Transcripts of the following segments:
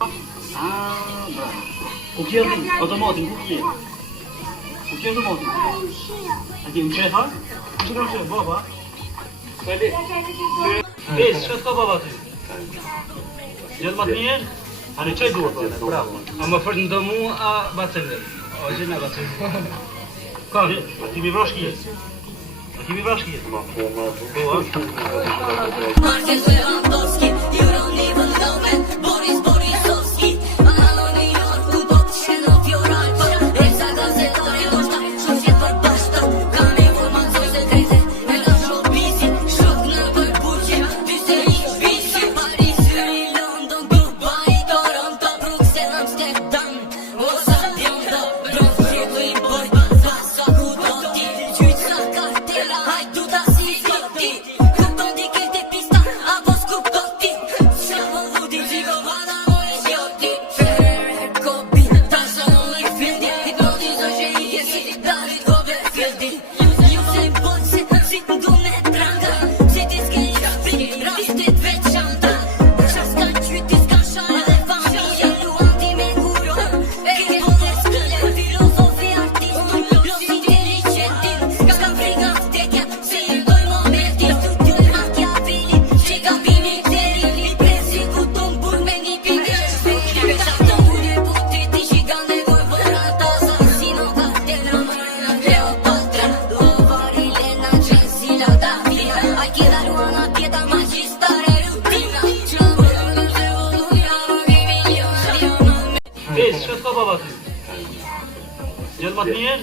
Ah, bravo. O que é automotive? O que é? O que é automotive? Aqui um chefe, ha? Isso não é chefe, baba. Cadê? Beijo, chefe com a baba. Já de matinha? Ani çay duvar. Bravo. Ama fırın da mu a batırdı. Hoje na batırdı. Kaže, ti mi vrash kje? Ti mi vrash kje? Marcin Lewandowski, you don't even know man. Boris Borisovski, Anano New York, futbol shkenot Fioralpa. Resa gazetari doshta, shoqje për bashkë. Kanë informacion sekrete, e nga showbizi, shok në përbuqje. 41 bici, Paris, London, Dubai, Toronto, Bruxelles, Amsterdam. Osa bjonda, bronz i boj, vasa ku do ti. Gjyqa kartela, hajdu ta si ti. Kupton di ke pista, apo s'kupton ti. Siamo ludi, gigovana, moj zjoti. Ferrer, Kobi, Tarzan, Fendi. Hipnotizo që i jesi, David Copperfieldi. Usain Bolt, si t'ndu me pranga. Si ti s'keni shprik, rastit veçanta. Qas ka qyti, s'ka shara dhe familja. Luan ti me nguro, ke vone skile. Filozofi, artist, los inteligentin. S'kam frika vdekja, se jetoj momentin. Studioj Machiavelli, që gabimi deri. I presi ku ton bur me një pikë. Sa të mune puti, ti shikane kur vërata. Assassino, cartera, Marina, Cleopatra. Lovari, Lena, Jessila, Davina. Ai che da Luana, pieta, magistare, rutina. Që bërë se voluja, ma che milioni. Beijo, chefe com a baba. Já de matinha?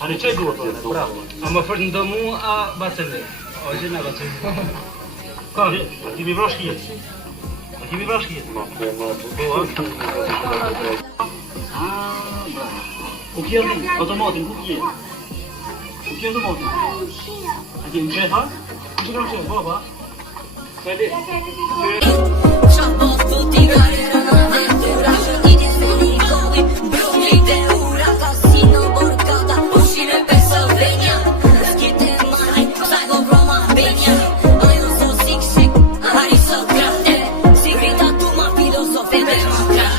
Ani çay duvar. Bravo. Ama fırın da mu a batırdı. Hoje na batırdı. Kaže, ti mi vrash kje? Ti mi vrash kje? Ah, bravo. O que é automotive? O que é? O que é automotive? Aqui um chefe, ha? Isso não é chefe, baba. Cadê? Shapo tutti carriera un'avventura. I destini coli, bruni de ura. Casino, borgata, uscire per Slovenia. Schite mani, sago Roma, Benia. Io non so sick, aristocrate. Si grida tu ma filosofe democrate.